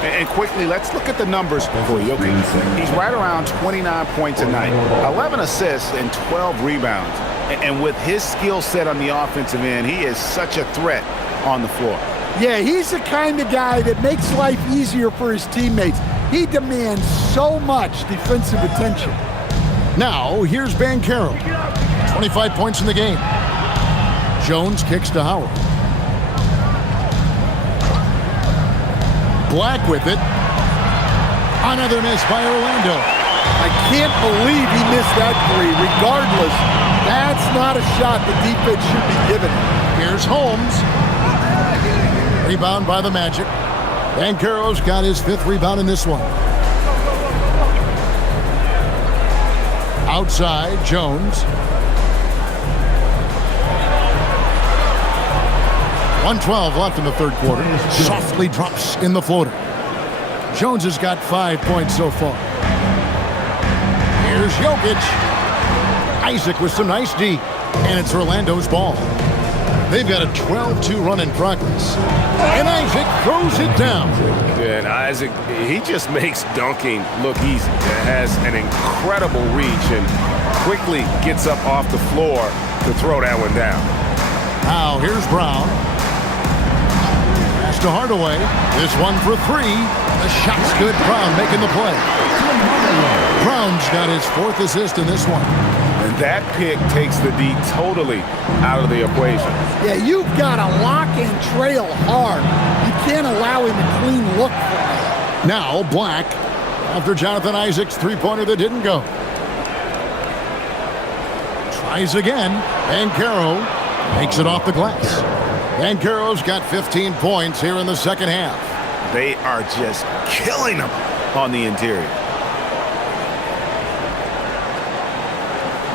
And quickly, let's look at the numbers for Jokic. He's right around 29 points a night, 11 assists, and 12 rebounds. And with his skill set on the offensive end, he is such a threat on the floor. Yeah, he's the kind of guy that makes life easier for his teammates. He demands so much defensive attention. Now, here's Banchero. 25 points in the game. Jones kicks to Howard. Black with it. Another miss by Orlando. I can't believe he missed that three. Regardless, that's not a shot the defense should be giving him. Here's Holmes. Rebound by the Magic. Banchero's got his 5th rebound in this one. Outside, Jones. 1:12 left in the third quarter. Softly drops in the floater. Jones has got 5 points so far. Here's Jokic. Isaac with some nice D. And it's Orlando's ball. They've got a 12-2 run in progress. And Isaac throws it down. And Isaac, he just makes dunking look easy. Has an incredible reach and quickly gets up off the floor to throw that one down. Now here's Brown. Pass to Hardaway. This one for 3. The shot's good. Brown making the play. Brown's got his 4th assist in this one. And that pick takes the D totally out of the equation. Yeah, you've got to lock and trail hard. You can't allow him a clean look for that. Now Black after Jonathan Isaac's three-pointer that didn't go. Tries again. Banchero makes it off the glass. Banchero's got 15 points here in the second half. They are just killing him on the interior.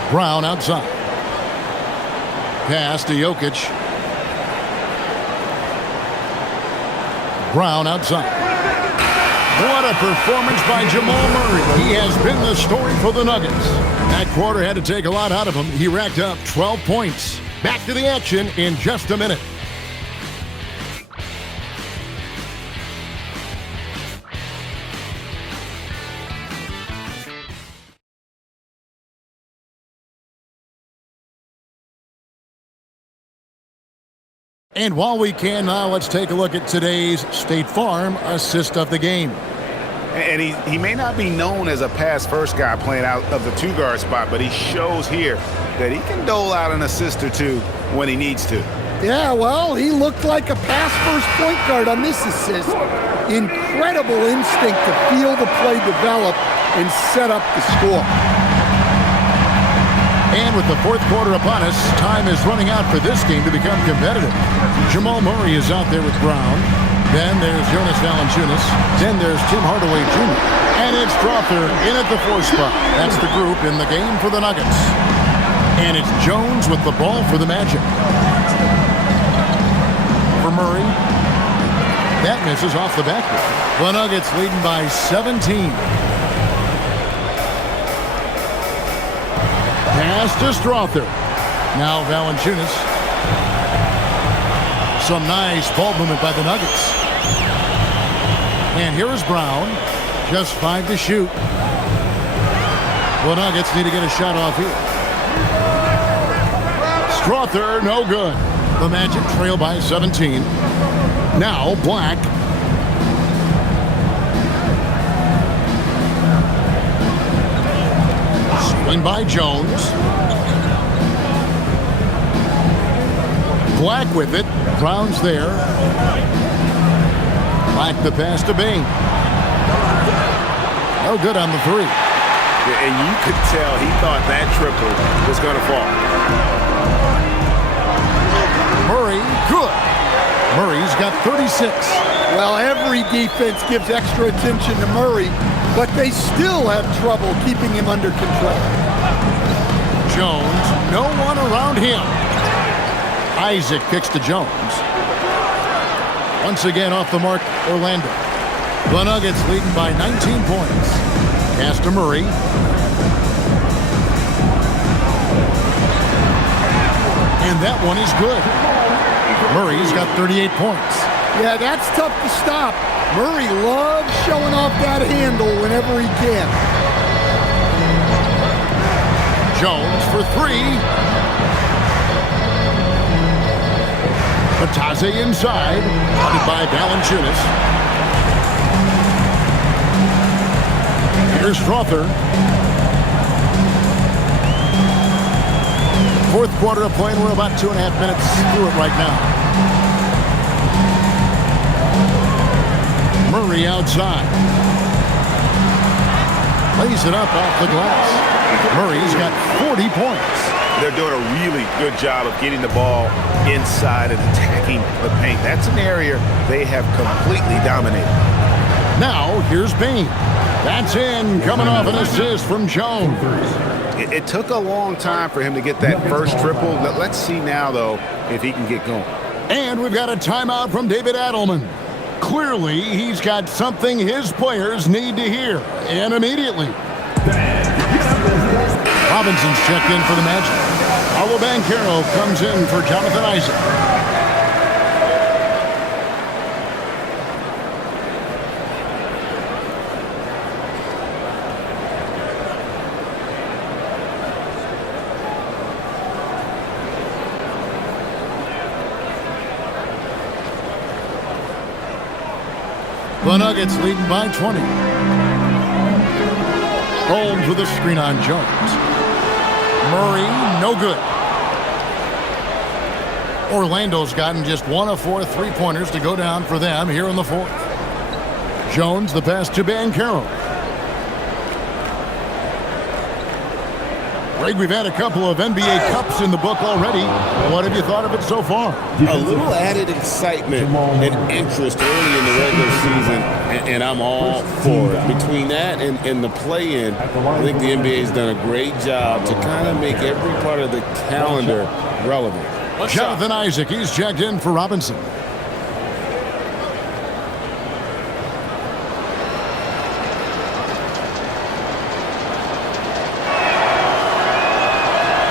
Brown outside. Pass to Jokic. Brown outside. What a performance by Jamal Murray. He has been the story for the Nuggets. That quarter had to take a lot out of him. He racked up 12 points. Back to the action in just a minute. And while we can now, let's take a look at today's State Farm assist of the game. And he may not be known as a pass-first guy playing out of the two-guard spot, but he shows here that he can dole out an assist or two when he needs to. Yeah, well, he looked like a pass-first point guard on this assist. Incredible instinct to feel the play develop and set up the score. And with the fourth quarter upon us, time is running out for this game to become competitive. Jamal Murray is out there with Brown. Then there's Jonas Valanciunas. Then there's Tim Hardaway Jr. And it's Strother in at the 4 spot. That's the group in the game for the Nuggets. And it's Jones with the ball for the Magic. For Murray. That misses off the backboard. The Nuggets leading by 17. Pass to Strother. Now Valanciunas. Some nice ball movement by the Nuggets. And here is Brown. Just 5 to shoot. The Nuggets need to get a shot off here. Strother, no good. The Magic trail by 17. Now Black. Swing by Jones. Black with it. Brown's there. Black the pass to Bane. No good on the three. Yeah, and you could tell he thought that triple was going to fall. Murray, good. Murray's got 36. Well, every defense gives extra attention to Murray, but they still have trouble keeping him under control. Jones, no one around him. Isaac kicks to Jones. Once again off the mark, Orlando. The Nuggets leading by 19 points. Pass to Murray. And that one is good. Murray's got 38 points. Yeah, that's tough to stop. Murray loves showing off that handle whenever he can. Jones for three. Batase inside. Guarded by Valanciunas. Here's Strother. Fourth quarter of play, and we're about 2.5 minutes through it right now. Murray outside. Lays it up off the glass. Murray's got 40 points. They're doing a really good job of getting the ball inside and attacking the paint. That's an area they have completely dominated. Now, here's Bane. That's in, coming off an assist from Jones. It took a long time for him to get that first triple. Let's see now, though, if he can get going. And we've got a timeout from David Adelman. Clearly, he's got something his players need to hear, and immediately. Robinson's checked in for the Magic. Paolo Banchero comes in for Jonathan Isaac. The Nuggets leading by 20. Holmes with a screen on Jones. Murray, no good. Orlando's gotten just 1 of 4 three-pointers to go down for them here in the fourth. Jones, the pass to Banchero. Greg, we've had a couple of NBA Cups in the book already. What have you thought of it so far? A little added excitement and interest early in the regular season, and I'm all for it. Between that and the play-in, I think the NBA's done a great job to kind of make every part of the calendar relevant. Jonathan Isaac, he's checked in for Robinson.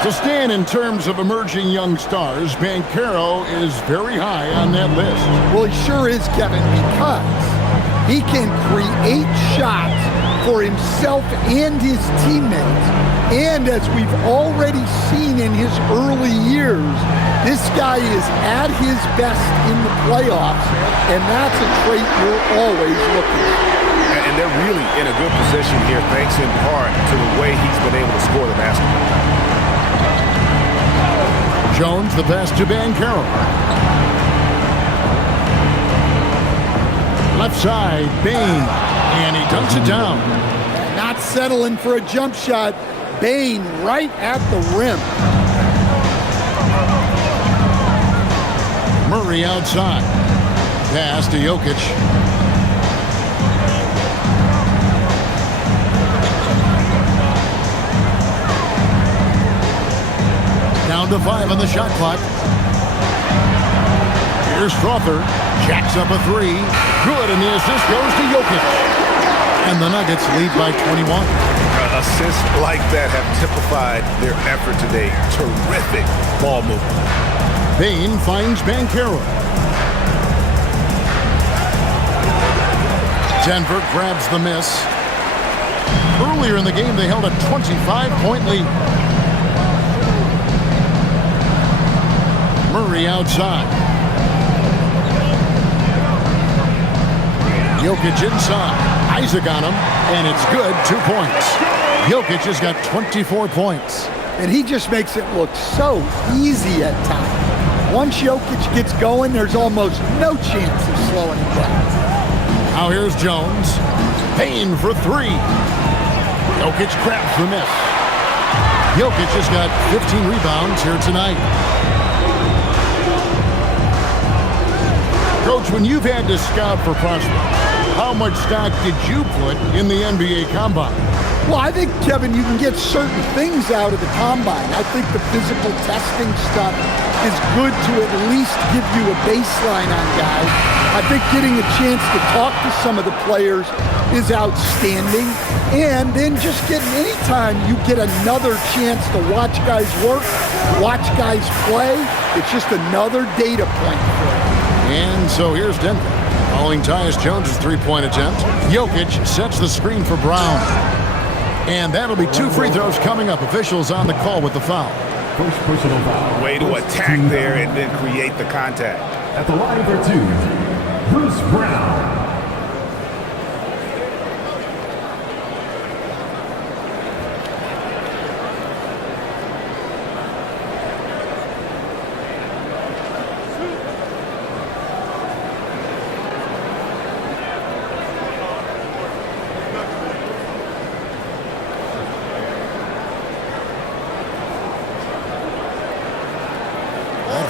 To stand in terms of emerging young stars, Banchero is very high on that list. Well, he sure is, Kevin, because he can create shots for himself and his teammates. And as we've already seen in his early years, this guy is at his best in the playoffs, and that's a trait we're always looking at. And they're really in a good position here, thanks in part to the way he's been able to score the basketball. Jones, the pass to Banchero. Left side, Bane, and he dunks it down. Not settling for a jump shot. Bane right at the rim. Murray outside. Pass to Jokic. Down to 5 on the shot clock. Here's Strother. Jacks up a 3. Good, and the assist goes to Jokic. And the Nuggets lead by 21. Assists like that have typified their effort today. Terrific ball movement. Bane finds Banchero. Denver grabs the miss. Earlier in the game, they held a 25-point lead. Murray outside. Jokic inside. Isaac on him, and it's good. 2 points. Jokic has got 24 points. And he just makes it look so easy at times. Once Jokic gets going, there's almost no chance of slowing him down. Now here's Jones. Payne for 3. Jokic grabs the miss. Jokic has got 15 rebounds here tonight. Coach, when you've had to scout for prospects, how much stock did you put in the NBA Combine? Well, I think, Kevin, you can get certain things out of the Combine. I think the physical testing stuff is good to at least give you a baseline on guys. I think getting a chance to talk to some of the players is outstanding. And then just getting anytime you get another chance to watch guys work, watch guys play, it's just another data point for you. And so here's Denver. Following Tyus Jones' three-point attempt, Jokic sets the screen for Brown. And that'll be 2 free throws coming up. Officials on the call with the foul. First personal foul. Way to attack there and then create the contact. At the line for 2, Bruce Brown.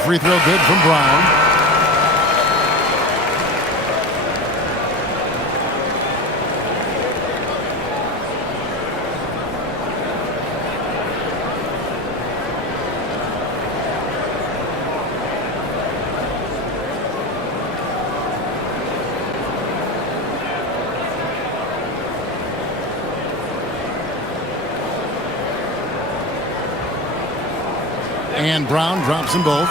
Free throw good from Brown. And Brown drops them both.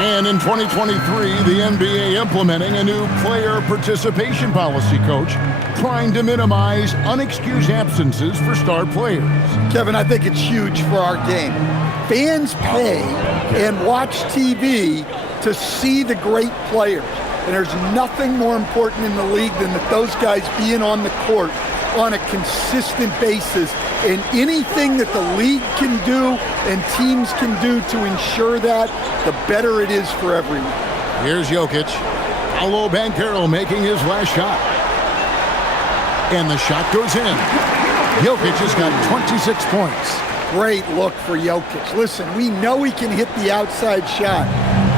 And in 2023, the NBA implementing a new player participation policy, Coach, trying to minimize unexcused absences for star players. Kevin, I think it's huge for our game. Fans pay and watch TV to see the great players. And there's nothing more important in the league than that those guys being on the court on a consistent basis. And anything that the league can do and teams can do to ensure that, the better it is for everyone. Here's Jokic. Paolo Banchero making his last shot. And the shot goes in. Jokic has got 26 points. Great look for Jokic. Listen, we know he can hit the outside shot,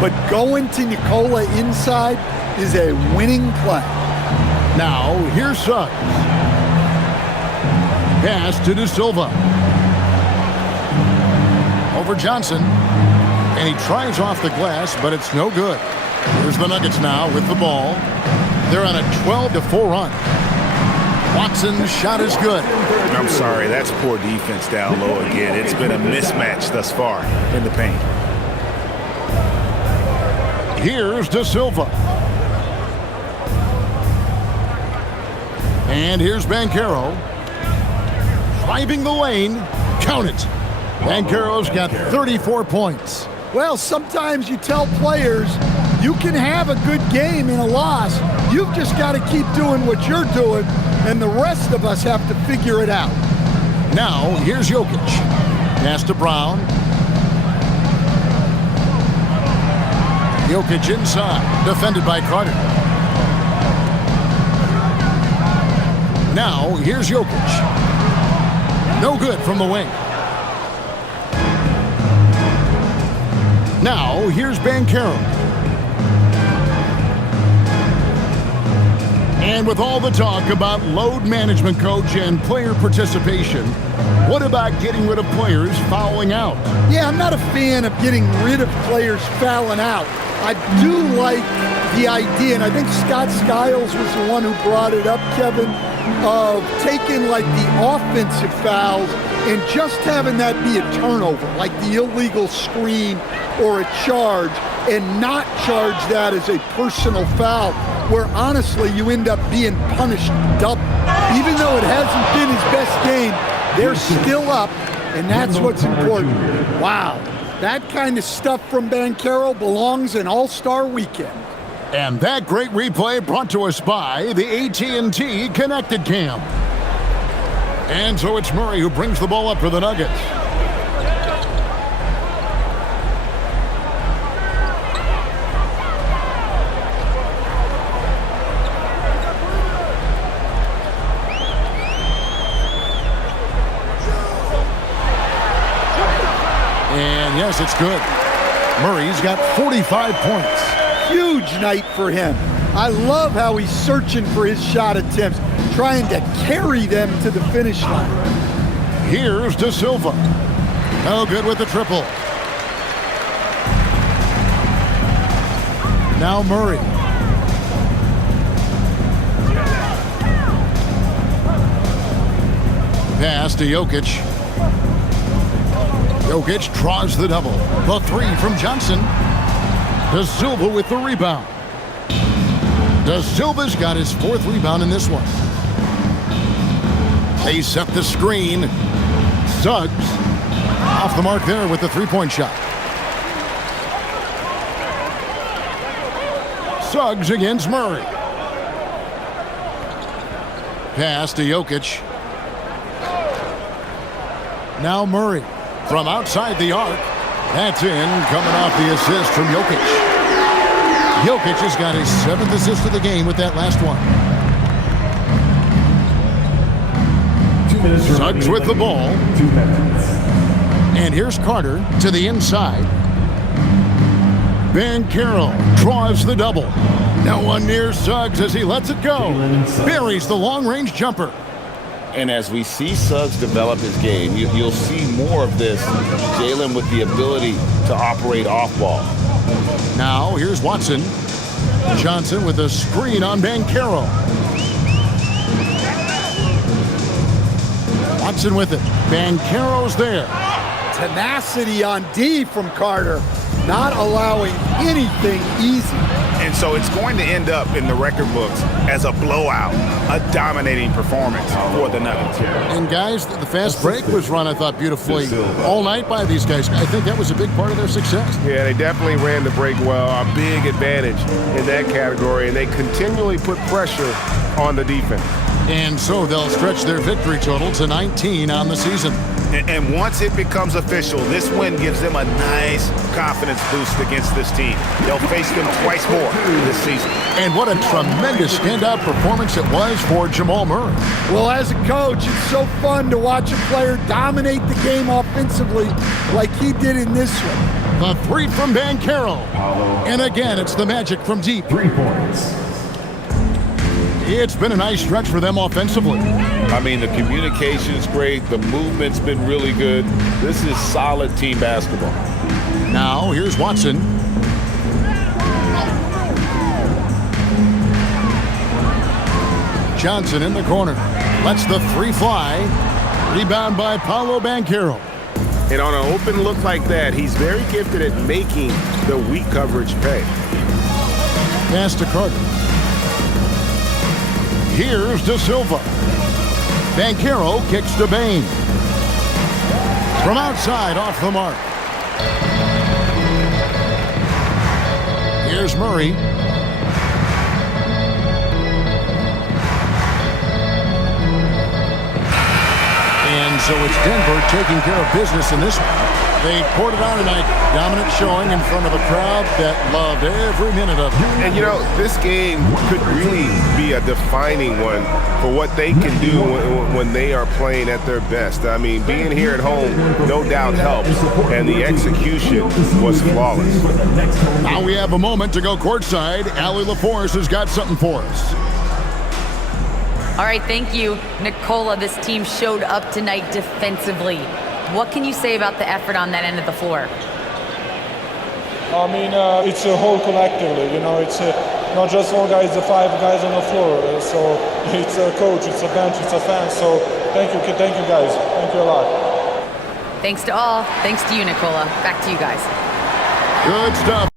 but going to Nikola inside is a winning play. Now, here's Suggs. Pass to De Silva. Over Johnson. And he tries off the glass, but it's no good. Here's the Nuggets now with the ball. They're on a 12-4 run. Watson's shot is good. I'm sorry, that's poor defense down low again. It's been a mismatch thus far in the paint. Here's De Silva. And here's Banchero. Driving the lane. Count it. Banchero's got 34 points. Well, sometimes you tell players you can have a good game in a loss. You've just got to keep doing what you're doing, and the rest of us have to figure it out. Now, here's Jokic. Pass to Brown. Jokic inside, defended by Carter. Now, here's Jokic. No good from the wing. Now, here's Banchero. And with all the talk about load management, Coach, and player participation, what about getting rid of players fouling out? Yeah, I'm not a fan of getting rid of players fouling out. I do like the idea, and I think Scott Skiles was the one who brought it up, Kevin, of taking like the offensive fouls and just having that be a turnover, like the illegal screen or a charge, and not charge that as a personal foul, where honestly you end up being punished double. Even though it hasn't been his best game, they're still up, and that's what's important. Wow, that kind of stuff from Banchero belongs in All-Star Weekend. And that great replay brought to us by the AT&T Connected Cam. And so it's Murray who brings the ball up for the Nuggets. And yes, it's good. Murray's got 45 points. Huge night for him. I love how he's searching for his shot attempts, trying to carry them to the finish line. Here's De Silva. No good with the triple. Now Murray. Pass to Jokic. Jokic draws the double. The three from Johnson. De Silva with the rebound. De Silva's got his fourth rebound in this one. They set the screen. Suggs off the mark there with the three-point shot. Suggs against Murray. Pass to Jokic. Now Murray from outside the arc. That's in, coming off the assist from Jokic. Jokic has got his 7th assist of the game with that last one. 2 minutes. Suggs with the ball. 2 minutes. And here's Carter to the inside. Banchero draws the double. No one near Suggs as he lets it go. Buries the long-range jumper. And as we see Suggs develop his game, you'll see more of this. Jalen with the ability to operate off ball. Now here's Watson. Johnson with a screen on Banchero. Watson with it. Banchero's there. Tenacity on D from Carter, not allowing anything easy. And so it's going to end up in the record books as a blowout, a dominating performance for the Nuggets here. And guys, the fast break was run, I thought, beautifully all night by these guys. I think that was a big part of their success. Yeah, they definitely ran the break well. A big advantage in that category, and they continually put pressure on the defense. And so they'll stretch their victory total to 19 on the season. And once it becomes official, this win gives them a nice confidence boost against this team. They'll face them twice more this season. And what a tremendous standout performance it was for Jamal Murray. Well, as a coach, it's so fun to watch a player dominate the game offensively like he did in this one. The three from Banchero. And again, it's the Magic from deep. 3 points. It's been a nice stretch for them offensively. I mean, the communication's great. The movement's been really good. This is solid team basketball. Now, here's Watson. Johnson in the corner. Lets the three fly. Rebound by Paolo Banchero. And on an open look like that, he's very gifted at making the weak coverage pay. Pass to Carter. Here's De Silva. Banchero kicks to Bane. From outside, off the mark. Here's Murray. And so it's Denver taking care of business in this one. They poured it on tonight. Dominant showing in front of a crowd that loved every minute of it. And you know, this game could really be a defining one for what they can do when they are playing at their best. I mean, being here at home no doubt helps, and the execution was flawless. Now we have a moment to go courtside. Allie LaForce has got something for us. All right, thank you, Nicola. This team showed up tonight defensively. What can you say about the effort on that end of the floor? I mean, it's a whole collectively, you know, it's not just one guy, it's the 5 guys on the floor. So it's a coach, it's a bench, it's a fan. So thank you guys. Thank you a lot. Thanks to all. Thanks to you, Nicola. Back to you guys. Good stuff